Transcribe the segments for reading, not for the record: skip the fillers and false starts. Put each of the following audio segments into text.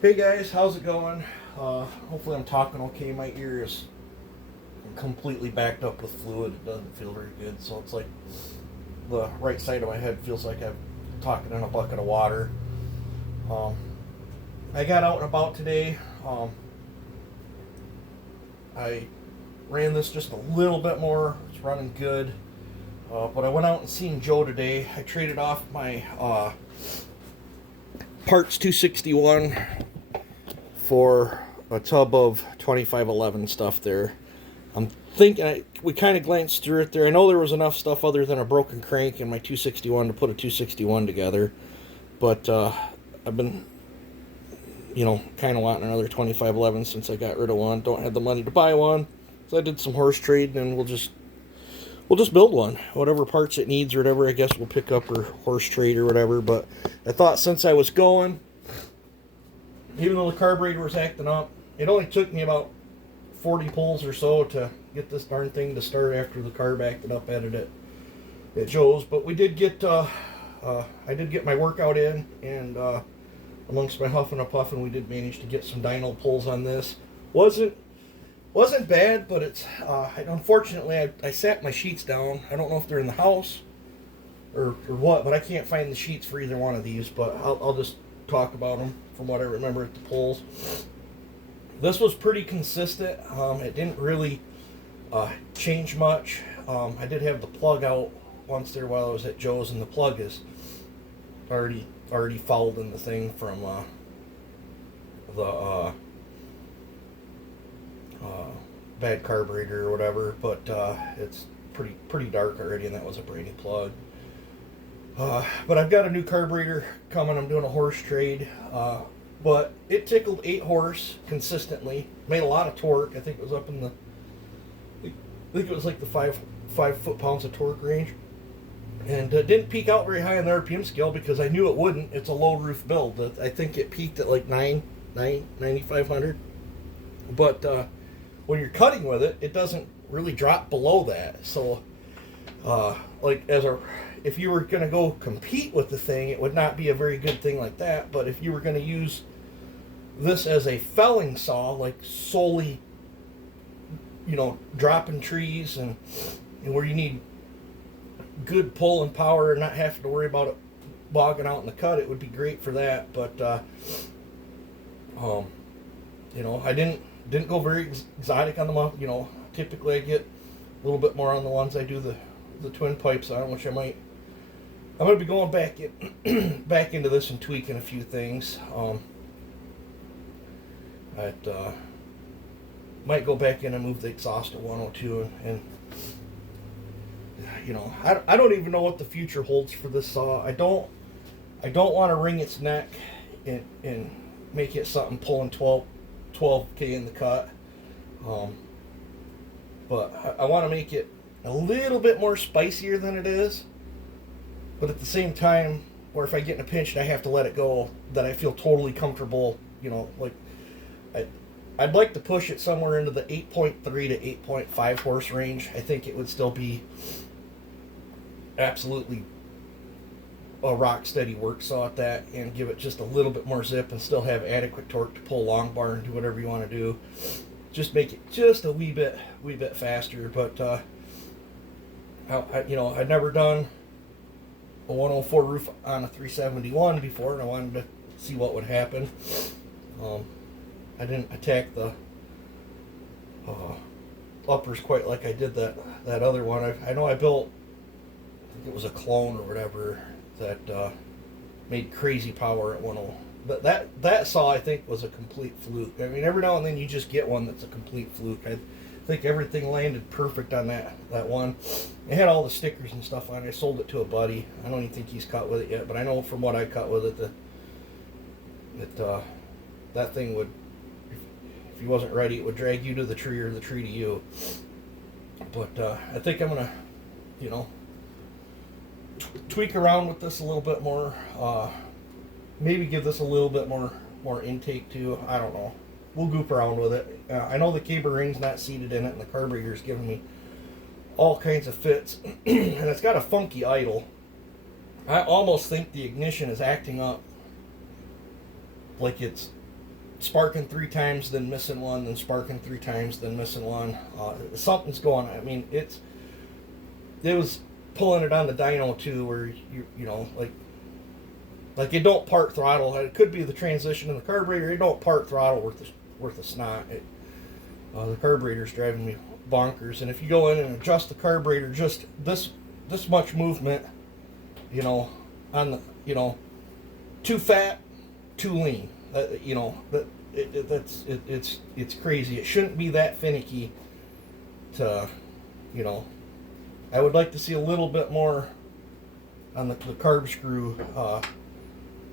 Hey guys, how's it going? Hopefully I'm talking okay. My ear is completely backed up with fluid. It doesn't feel very good. So it's like the right side of my head feels like I'm talking in a bucket of water. Um, I got out and about today. I ran this just a little bit more. It's running good. But I went out and seen Joe today. I traded off my parts 261 for a tub of 2511 stuff there. I'm thinking we kind of glanced through it there. I know there was enough stuff other than a broken crank in my 261 to put a 261 together, but I've been, kind of wanting another 2511 since I got rid of one. Don't have the money to buy one, so I did some horse trading, and we'll just build one. Whatever parts it needs or whatever, I guess we'll pick up or horse trade or whatever. But I thought since I was going, even though the carburetor was acting up, it only took me about 40 pulls or so to get this darn thing to start after the carb acted up at it at Joe's. But we did get, I did get my workout in, and amongst my huffing and puffing, we did manage to get some dyno pulls on this. Wasn't bad, but it's unfortunately I sat my sheets down. I don't know if they're in the house or what, but I can't find the sheets for either one of these. But I'll just talk about them from what I remember at the pulls. This was pretty consistent. It didn't really change much. I did have the plug out once there while I was at Joe's, and the plug is already fouled in the thing from the bad carburetor or whatever. But it's pretty dark already, and that was a brand new plug. But I've got a new carburetor coming. I'm doing a horse trade. But it tickled 8 horse consistently. Made a lot of torque. I think it was up in I think it was like the 5 foot-pounds of torque range. And didn't peak out very high on the RPM scale because I knew it wouldn't. It's a low roof build. I think it peaked at like 9,500. But when you're cutting with it, it doesn't really drop below that. So, if you were going to go compete with the thing, it would not be a very good thing like that. But if you were going to use this as a felling saw, like solely, dropping trees and where you need good pull and power and not having to worry about it bogging out in the cut, it would be great for that. But, I didn't go very exotic on them. Typically I get a little bit more on the ones I do the twin pipes on, which I'm going to be going back into this and tweaking a few things. I might go back in and move the exhaust to 102 and I don't even know what the future holds for this saw. I don't want to wring its neck and make it something pulling 12K in the cut. But I want to make it a little bit more spicier than it is. But at the same time, or if I get in a pinch and I have to let it go, that I feel totally comfortable, I'd like to push it somewhere into the 8.3 to 8.5 horse range. I think it would still be absolutely a rock steady work saw at that, and give it just a little bit more zip and still have adequate torque to pull long bar and do whatever you want to do. Just make it just a wee bit faster. But I'd never done a 104 roof on a 371 before, and I wanted to see what would happen. I didn't attack the uppers quite like I did that other one. I know I built, I think it was a clone or whatever, that made crazy power at 10. But that saw, I think, was a complete fluke. I mean, every now and then you just get one that's a complete fluke. I think everything landed perfect on that one. It had all the stickers and stuff on it. I sold it to a buddy. I don't even think he's cut with it yet, but I know from what I cut with it that thing would, if he wasn't ready, it would drag you to the tree or the tree to you. But I think I'm gonna, tweak around with this a little bit more. Maybe give this a little bit more intake too. I don't know. We'll goop around with it. I know the cable ring's not seated in it, and the carburetor's giving me all kinds of fits. And it's got a funky idle. I almost think the ignition is acting up like it's sparking 3 times, then missing one, then sparking 3 times, then missing one. Something's going on. I mean, it was pulling it on the dyno too, where you know, like it don't part throttle. It could be the transmission in the carburetor. It don't part throttle worth a snot. The carburetor's driving me bonkers. And if you go in and adjust the carburetor just this much movement, you know, on the, you know, too fat, too lean. You know, it's crazy. It shouldn't be that finicky. To, you know, I would like to see a little bit more on the carb screw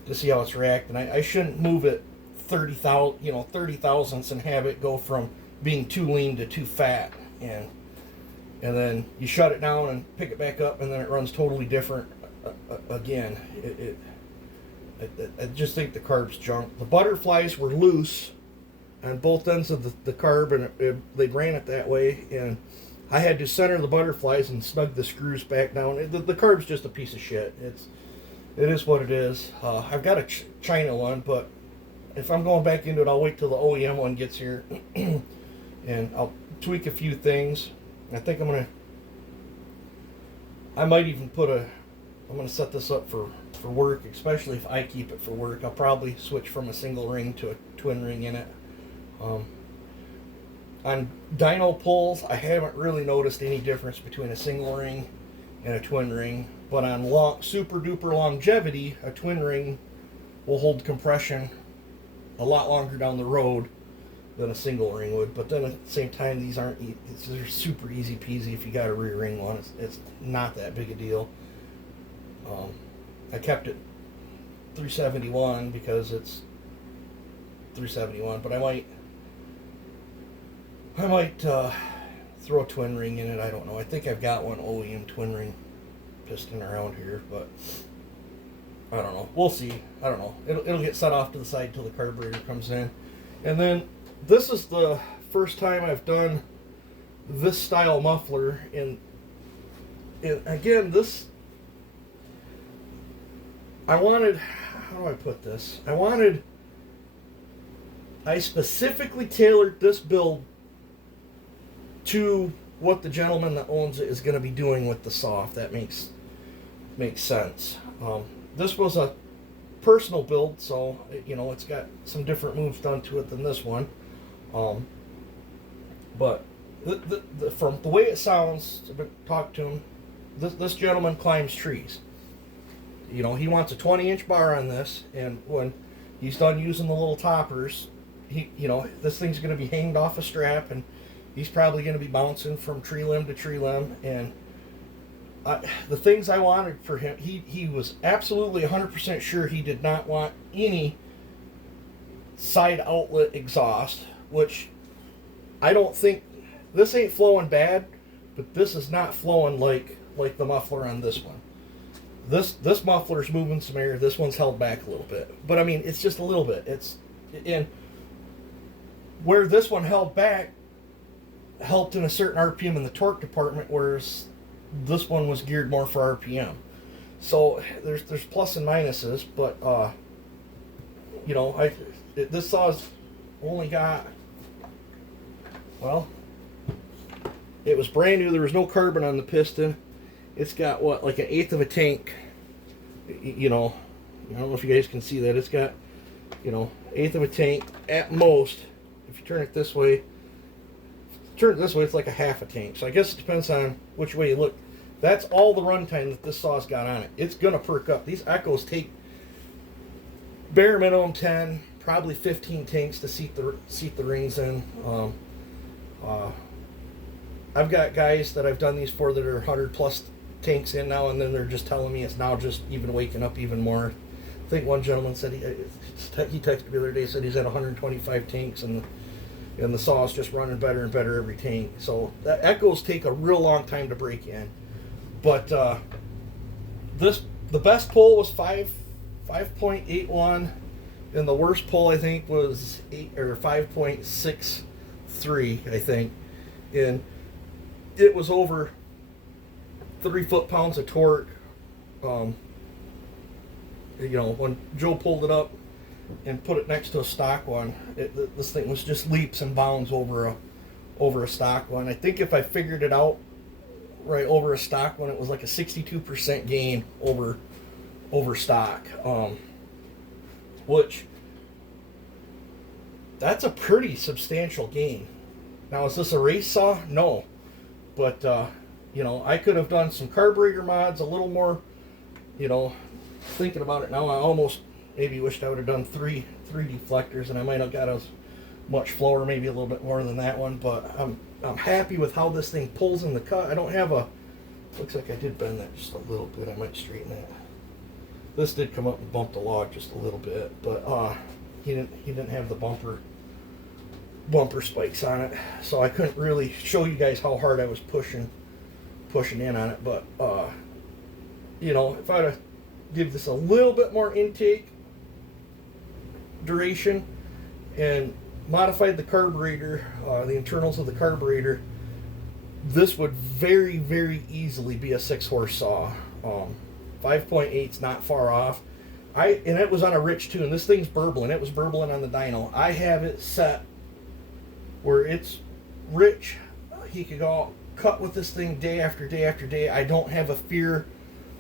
to see how it's reacting. I shouldn't move it 30 thousandths and have it go from being too lean to too fat, and then you shut it down and pick it back up, and then it runs totally different again. I just think the carb's junk. The butterflies were loose on both ends of the carb, and they ran it that way, and I had to center the butterflies and snug the screws back down. The carb's just a piece of shit. It is what it is. I've got a China one, but if I'm going back into it, I'll wait till the OEM one gets here, and I'll tweak a few things. I think I might even I'm gonna set this up for work, especially if I keep it for work. I'll probably switch from a single ring to a twin ring in it. On dyno pulls, I haven't really noticed any difference between a single ring and a twin ring, but on super duper longevity, a twin ring will hold compression a lot longer down the road than a single ring would. But then at the same time, they're super easy peasy if you got a rear ring one. It's not that big a deal. I kept it 371 because it's 371, but I might throw a twin ring in it. I don't know. I think I've got one OEM twin ring piston around here, but I don't know. We'll see. I don't know. It'll get set off to the side till the carburetor comes in. And then this is the first time I've done this style muffler, and again, I wanted, how do I put this? I specifically tailored this build to what the gentleman that owns it is going to be doing with the saw, if that makes sense. This was a personal build, so, you know, it's got some different moves done to it than this one. But from the way it sounds, I've talked to him, this gentleman climbs trees. You know, he wants a 20-inch bar on this, and when he's done using the little toppers, you know, this thing's going to be hanged off a strap, and he's probably going to be bouncing from tree limb to tree limb. And the things I wanted for him, he was absolutely 100% sure he did not want any side outlet exhaust, which I don't think, this ain't flowing bad, but this is not flowing like the muffler on this one. This muffler's moving some air. This one's held back a little bit, but I mean, it's just a little bit. And where this one held back helped in a certain RPM in the torque department, whereas this one was geared more for RPM. So there's plus and minuses, but you know, this saw's only got, well, it was brand new. There was no carbon on the piston. It's got what, like an eighth of a tank. You know, I don't know if you guys can see that. It's got, you know, eighth of a tank at most. If you turn it this way, it's like a half a tank. So I guess it depends on which way you look. That's all the runtime that this saw's got on it. It's gonna perk up. These Echoes take bare minimum 10, probably 15 tanks to seat the rings in. I've got guys that I've done these for that are 100 plus tanks in now, and then they're just telling me it's now just even waking up even more. I think one gentleman said he texted me the other day, said he's at 125 tanks, and the saw's just running better and better every tank. So the Echoes take a real long time to break in. But the best pull was 5.81, and the worst pull I think was 5.63, I think, and it was over 3 foot-pounds of torque. You know, when Joe pulled it up and put it next to a stock one, this thing was just leaps and bounds over a stock one. I think if I figured it out right over a stock one, it was like a 62% gain over stock, which that's a pretty substantial gain. Now, is this a race saw? No, but I could have done some carburetor mods, a little more. Thinking about it now, I almost maybe wished I would have done three deflectors, and I might have got as much flow, or maybe a little bit more than that one. But I'm happy with how this thing pulls in the cut. I don't have a. Looks like I did bend that just a little bit. I might straighten that. This did come up and bump the log just a little bit, but he didn't have the bumper spikes on it, so I couldn't really show you guys how hard I was pushing in on it. But if I'd have give this a little bit more intake duration and modified the carburetor, the internals of the carburetor, this would very, very easily be a 6-horse saw. 5.8 is not far off. And it was on a rich tune. This thing's burbling. It was burbling on the dyno. I have it set where it's rich. He could go cut with this thing day after day after day. I don't have a fear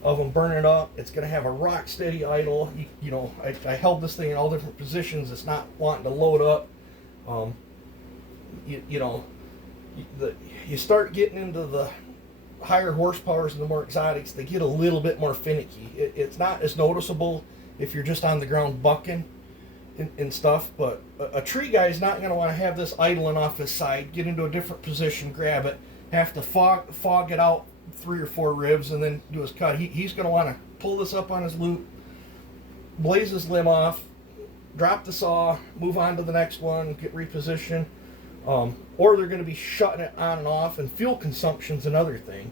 of them burning up. It's going to have a rock steady idle. I held this thing in all different positions. It's not wanting to load up. You start getting into the higher horsepowers and the more exotics, they get a little bit more finicky. It's not as noticeable if you're just on the ground bucking and stuff, but a tree guy is not going to want to have this idling off his side, get into a different position, grab it, have to fog it out 3 or 4 ribs, and then do his cut. He's going to want to pull this up on his loop, blaze his limb off, drop the saw, move on to the next one, get repositioned, or they're going to be shutting it on and off, and fuel consumption's another thing.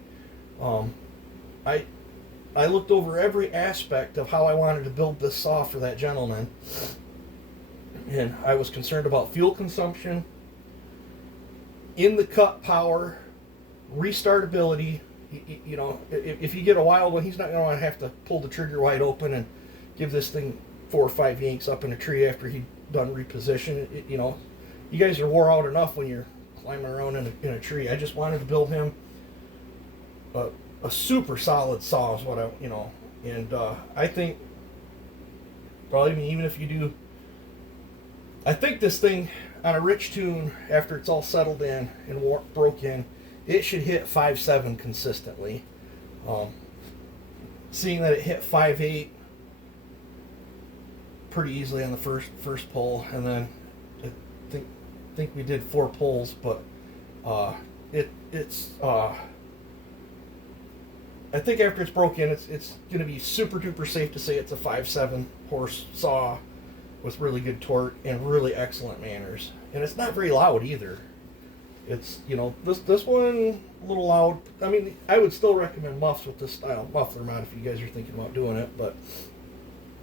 I looked over every aspect of how I wanted to build this saw for that gentleman, and I was concerned about fuel consumption, in the cut power, restartability. If you get a wild one, he's not going to want to have to pull the trigger wide open and give this thing 4 or 5 yanks up in a tree after he's done reposition. You guys are wore out enough when you're climbing around in a tree. I just wanted to build him a super solid saw is what and I think probably even if you do, I think this thing on a rich tune, after it's all settled in and broke in, it should hit 5.7 consistently. Seeing that it hit 5.8 pretty easily on the first pull, and then I think we did 4 pulls, but it's I think after it's broke in, it's going to be super duper safe to say it's a 5.7 horse saw with really good torque and really excellent manners. And it's not very loud either. It's, this one a little loud. I mean, I would still recommend muffs with this style muffler mod if you guys are thinking about doing it. But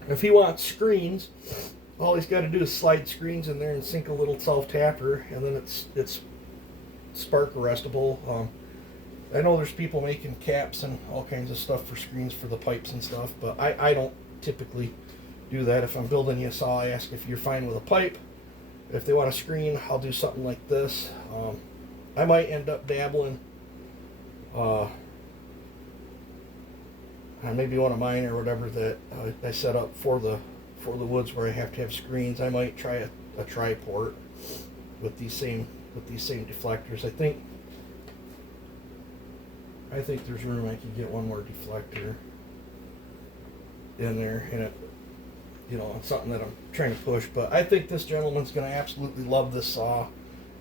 if he wants screens, all he's got to do is slide screens in there and sink a little self-tapper, and then it's spark arrestable. I know there's people making caps and all kinds of stuff for screens for the pipes and stuff, but I don't typically do that. If I'm building you a saw, I ask if you're fine with a pipe. If they want a screen, I'll do something like this. I might end up dabbling on maybe one of mine or whatever that I set up for the woods where I have to have screens. I might try a tri-port with these same deflectors. I think there's room I can get one more deflector in there, and it's something that I'm trying to push. But I think this gentleman's going to absolutely love this saw.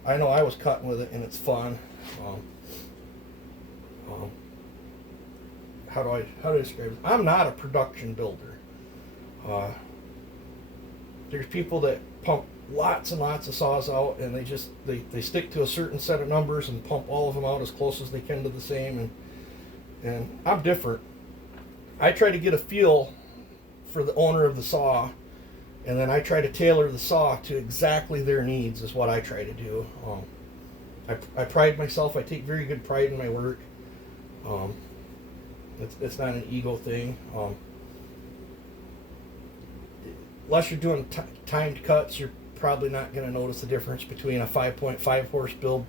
I know I was cutting with it, and it's fun. How do I describe it? I'm not a production builder. There's people that pump lots and lots of saws out, and they stick to a certain set of numbers and pump all of them out as close as they can to the same. And I'm different. I try to get a feel for the owner of the saw, and then I try to tailor the saw to exactly their needs is what I try to do. I pride myself. I take very good pride in my work. It's not an ego thing. unless you're doing timed cuts, you're probably not going to notice the difference between a 5.5 horse build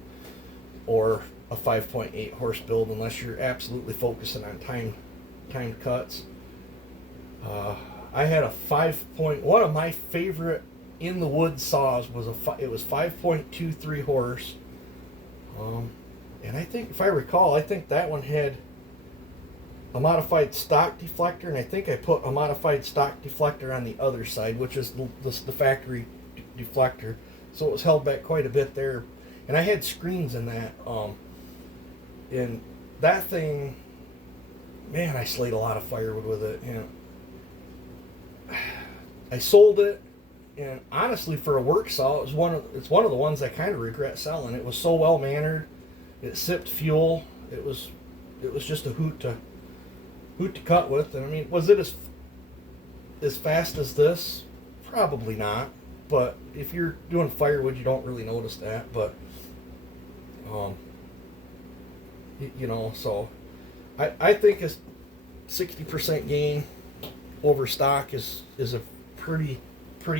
or a 5.8 horse build unless you're absolutely focusing on timed cuts. I had a 5. One of my favorite in the wood saws was it was 5.23 horse, and I think, if I recall, I think that one had a modified stock deflector, and I think I put a modified stock deflector on the other side, which is the factory deflector, so it was held back quite a bit there. And I had screens in that, and that thing, man, I slayed a lot of firewood with it. I sold it, and honestly, for a work saw, it's one of the ones I kind of regret selling. It was so well mannered, it sipped fuel. It was just a hoot to cut with. And I mean, was it as fast as this? Probably not. But if you're doing firewood, you don't really notice that. But so I think a 60% gain over stock is a pretty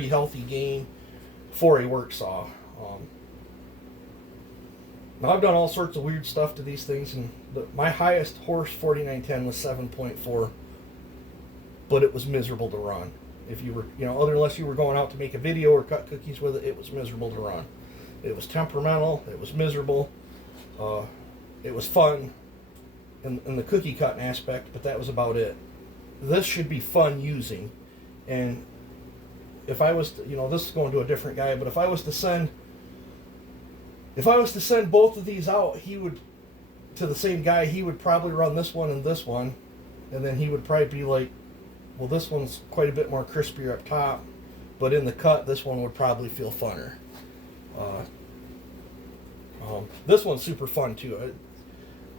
healthy gain for a work saw. Now, I've done all sorts of weird stuff to these things, and my highest horse 4910 was 7.4, but it was miserable to run. If you were, unless you were going out to make a video or cut cookies with it, it was miserable to run. It was temperamental. It was miserable. It was fun in the cookie cutting aspect, but that was about it. This should be fun using, and if I was to, this is going to a different guy, but if I was to send both of these out, to the same guy, he would probably run this one, and then he would probably be like, well, this one's quite a bit more crispier up top, but in the cut, this one would probably feel funner. This one's super fun too.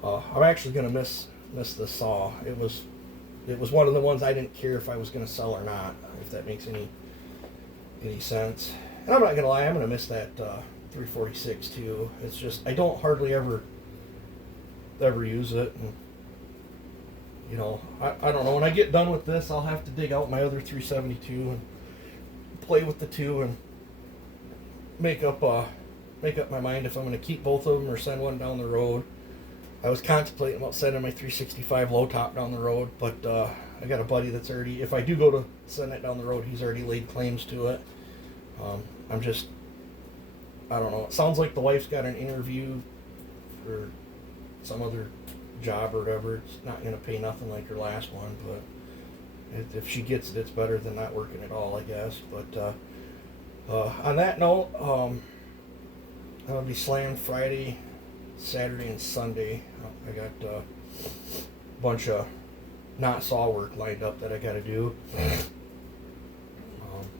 I'm actually gonna miss this saw. It was one of the ones I didn't care if I was gonna sell or not, if that makes any sense. And I'm not gonna lie, I'm gonna miss that 346 too. It's just, I don't hardly ever use it, and I don't know, when I get done with this, I'll have to dig out my other 372 and play with the two and make up my mind if I'm going to keep both of them or send one down the road. I was contemplating about sending my 365 low top down the road, but I got a buddy that's already, if I do go to send that down the road, he's already laid claims to it. I don't know. It sounds like the wife's got an interview for some other job or whatever. It's not going to pay nothing like her last one, but if she gets it, it's better than not working at all, I guess. But on that note, I'll be slammed Friday, Saturday, and Sunday. I got a bunch of not saw work lined up that I got to do.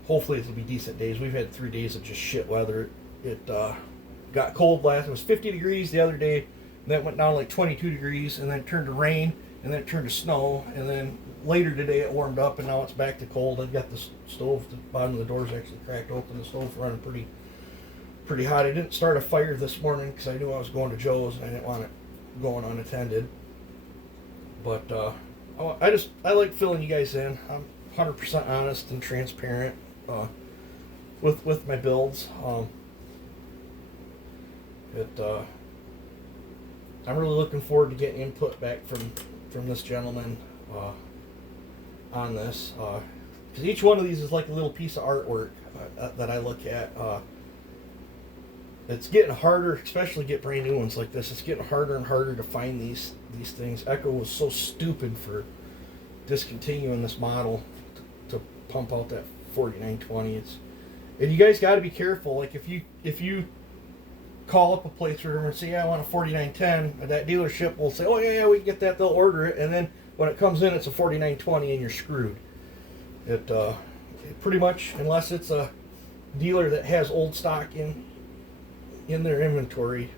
Hopefully it'll be decent days. We've had 3 days of just shit weather. It got cold last. It was 50 degrees the other day, and then it went down to like 22 degrees, and then it turned to rain, and then it turned to snow, and then later today it warmed up, and now it's back to cold. I've got the stove, the bottom of the door's actually cracked open. The stove's running pretty hot. I didn't start a fire this morning because I knew I was going to Joe's, and I didn't want it going unattended. But I like filling you guys in. I'm 100% honest and transparent with my builds. I'm really looking forward to getting input back from this gentleman on this, because each one of these is like a little piece of artwork that I look at. It's getting harder, especially get brand new ones like this. It's getting harder and harder to find these things. Echo was so stupid for discontinuing this model to pump out that 4920. And you guys got to be careful. Like if you call up a place or and say, yeah, I want a 4910, and that dealership will say, oh yeah, we can get that. They'll order it, and then when it comes in, it's a 4920, and you're screwed. It pretty much, unless it's a dealer that has old stock in their inventory,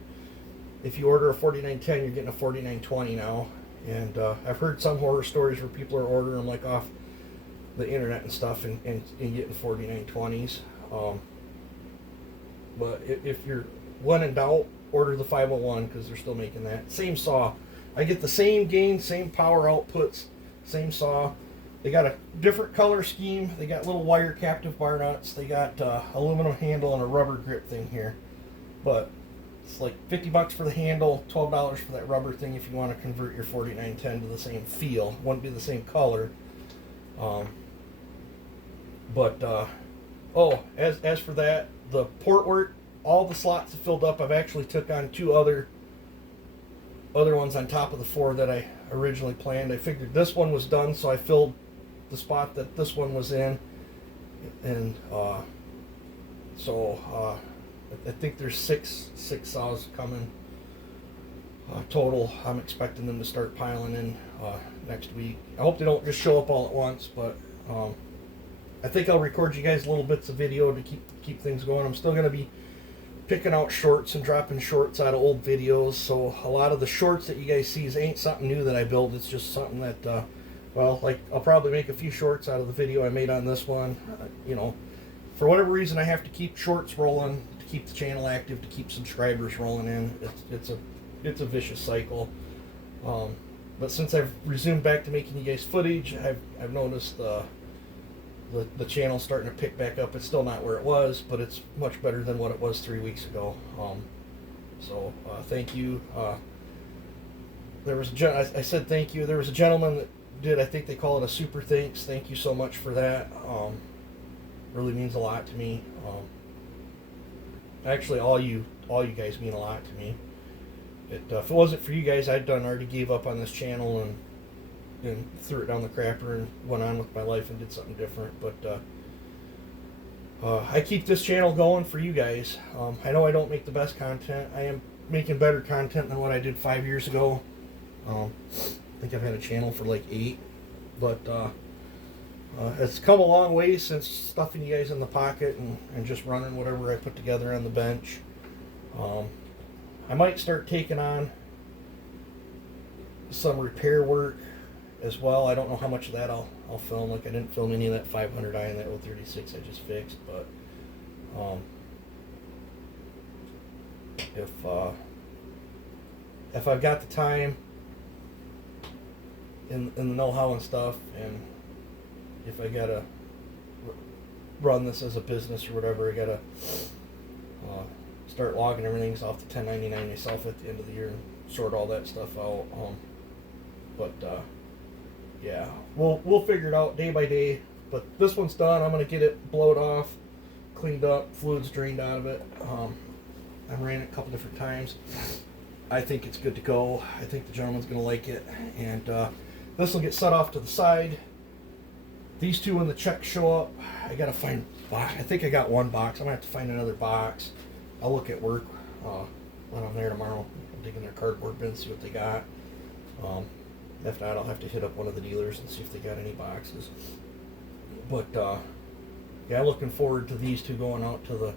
if you order a 4910, you're getting a 4920 now. And I've heard some horror stories where people are ordering them like off the internet and stuff and getting 4920s. But if you're when in doubt, order the 501 because they're still making that. Same saw. I get the same gain, same power outputs, same saw. They got a different color scheme. They got little wire captive bar nuts. They got aluminum handle and a rubber grip thing here. But it's like $50 for the handle, $12 for that rubber thing if you want to convert your 4910 to the same feel. Wouldn't be the same color. As for that, the port work, all the slots have filled up. I've actually took on 2 other ones on top of the 4 that I originally planned. I figured this one was done, so I filled the spot that this one was in, and I think there's six saws coming total. I'm expecting them to start piling in next week. I hope they don't just show up all at once, but I think I'll record you guys little bits of video to keep things going. I'm still going to be picking out shorts and dropping shorts out of old videos, so a lot of the shorts that you guys see ain't something new that I build. It's just something that I'll probably make a few shorts out of the video I made on this one. For whatever reason, I have to keep shorts rolling to keep the channel active, to keep subscribers rolling in. It's a vicious cycle. But since I've resumed back to making you guys footage, I've noticed the channel's starting to pick back up. It's still not where it was, but it's much better than what it was 3 weeks ago. Thank you. I said thank you. There was a gentleman that did, I think they call it a super thanks. Thank you so much for that. Really means a lot to me. Actually, all you guys mean a lot to me. If it wasn't for you guys, I'd already gave up on this channel and threw it down the crapper and went on with my life and did something different. But I keep this channel going for you guys. I know I don't make the best content. I am making better content than what I did 5 years ago. I think I've had a channel for like 8, but it's come a long way since stuffing you guys in the pocket and just running whatever I put together on the bench. I might start taking on some repair work as well. I don't know how much of that I'll film. Like, I didn't film any of that 500i and that 036 I just fixed, but if I've got the time and the know-how and stuff, and if I gotta run this as a business or whatever, I gotta start logging everything off the 1099 myself at the end of the year and sort all that stuff out. Yeah, we'll figure it out day by day. But this one's done. I'm gonna get it blowed off, cleaned up, fluids drained out of it. I ran it a couple different times. I think it's good to go. I think the gentleman's gonna like it, and this will get set off to the side. These 2 when the checks show up, I gotta find. I think I got 1 box. I'm gonna have to find another box. I'll look at work when I'm there tomorrow. I'll dig in their cardboard bin, see what they got. If not, I'll have to hit up one of the dealers and see if they got any boxes. But yeah, looking forward to these 2 going out to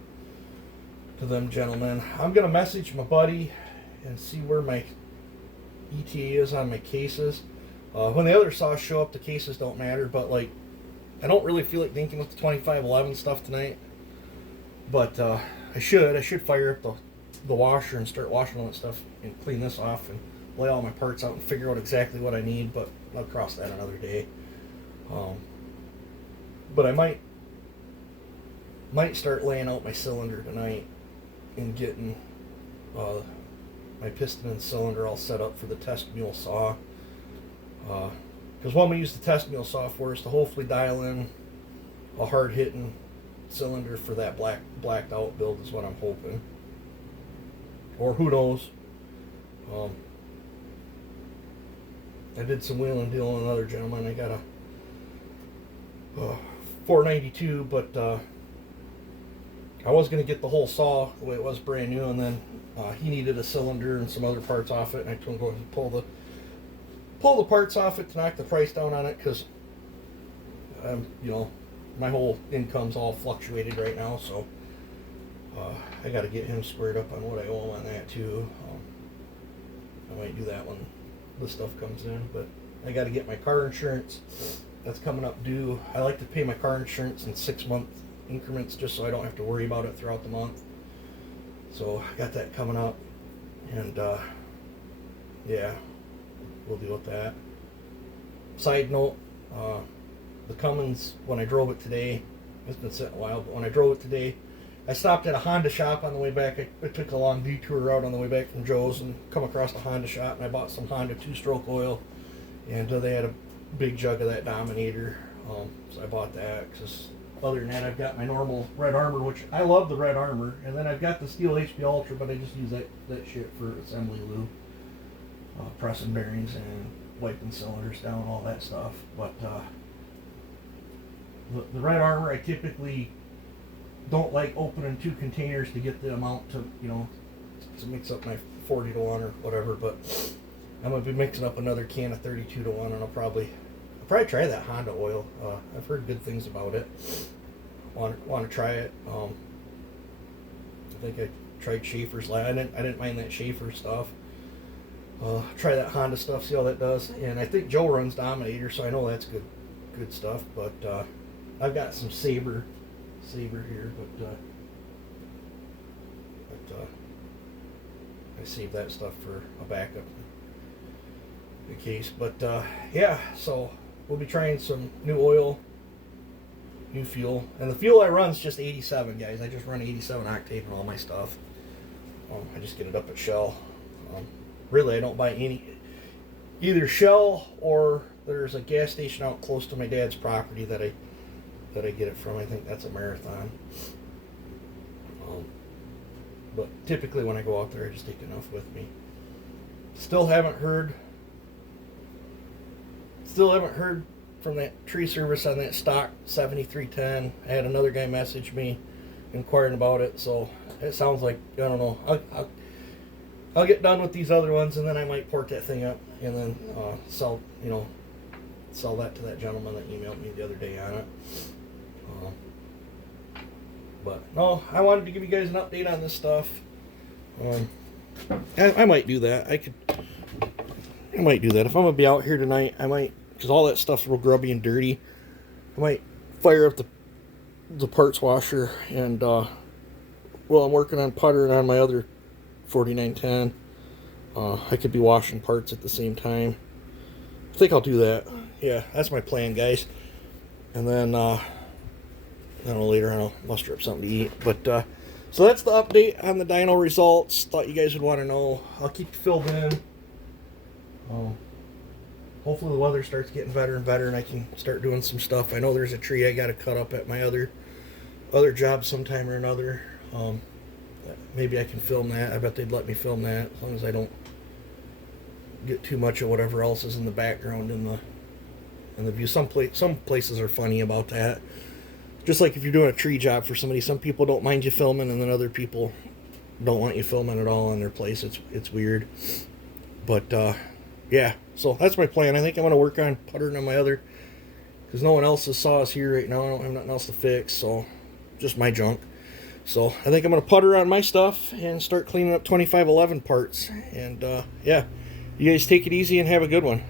them gentlemen. I'm gonna message my buddy and see where my ETA is on my cases. When the other saws show up, the cases don't matter. But like, I don't really feel like dinking with the 2511 stuff tonight. But I should fire up the washer and start washing all that stuff and clean this off and lay all my parts out and figure out exactly what I need, but I'll cross that another day. But I might start laying out my cylinder tonight and getting my piston and cylinder all set up for the test mule saw. Because what we use the test mule saw for is to hopefully dial in a hard-hitting cylinder for that blacked out build is what I'm hoping. Or who knows. I did some wheeling dealing with another gentleman. I got a 492, but I was going to get the whole saw the way it was brand new, and then he needed a cylinder and some other parts off it, and I told him to go ahead and pull the parts off it to knock the price down on it, because my whole income's all fluctuated right now, so I got to get him squared up on what I owe him on that too. I might do that when this stuff comes in, but I got to get my car insurance. That's coming up due. I like to pay my car insurance in 6-month increments just so I don't have to worry about it throughout the month. So I got that coming up, and yeah, we'll deal with that. Side note, the Cummins, when I drove it today, it's been sitting a while, but when I drove it today, I stopped at a Honda shop on the way back. I took a long detour route on the way back from Joe's and come across the Honda shop, and I bought some Honda 2-stroke oil, and they had a big jug of that Dominator, so I bought that. Because other than that, I've got my normal Red Armor, which I love the Red Armor, and then I've got the Steel HP Ultra, but I just use that shit for assembly lube, pressing bearings and wiping cylinders down, all that stuff. But the Red Armor, I typically don't like opening 2 containers to get the amount to, to mix up my 40 to 1 or whatever, but I'm going to be mixing up another can of 32 to 1, and I'll probably try that Honda oil. I've heard good things about it. Want to try it. I think I tried Schaefer's. I didn't mind that Schaefer stuff. Try that Honda stuff, see how that does. And I think Joe runs Dominator, so I know that's good stuff. But I've got some Sabre here, but I saved that stuff for a backup in case. But yeah, so we'll be trying some new oil, new fuel, and the fuel I run is just 87, guys. I just run 87 octane in all my stuff. I just get it up at Shell. Really, I don't buy either Shell, or there's a gas station out close to my dad's property that I get it from. I think that's a Marathon. But typically when I go out there, I just take enough with me. Still haven't heard from that tree service on that stock 7310. I had another guy message me inquiring about it, so it sounds like, I don't know, I'll get done with these other ones, and then I might port that thing up and then sell that to that gentleman that emailed me the other day on it. But no, I wanted to give you guys an update on this stuff. I might do that. I might do that if I'm gonna be out here tonight. I might, because all that stuff's real grubby and dirty. I might fire up the parts washer, and while I'm working on puttering on my other 4910, I could be washing parts at the same time. I think I'll do that. Yeah, that's my plan, guys. And then I don't know, later on I'll muster up something to eat. But so that's the update on the dyno results. Thought you guys would want to know. I'll keep you filled in. Hopefully the weather starts getting better and better, and I can start doing some stuff. I know there's a tree I got to cut up at my other job sometime or another. Maybe I can film that. I bet they'd let me film that, as long as I don't get too much of whatever else is in the background in the view. Some places are funny about that. Just like if you're doing a tree job for somebody, some people don't mind you filming, and then other people don't want you filming at all in their place. It's weird. But yeah, so that's my plan. I think I'm going to work on puttering on my other, because no one else's saw is here right now. I don't have nothing else to fix, so just my junk. So I think I'm going to putter on my stuff and start cleaning up 2511 parts. And yeah, you guys take it easy and have a good one.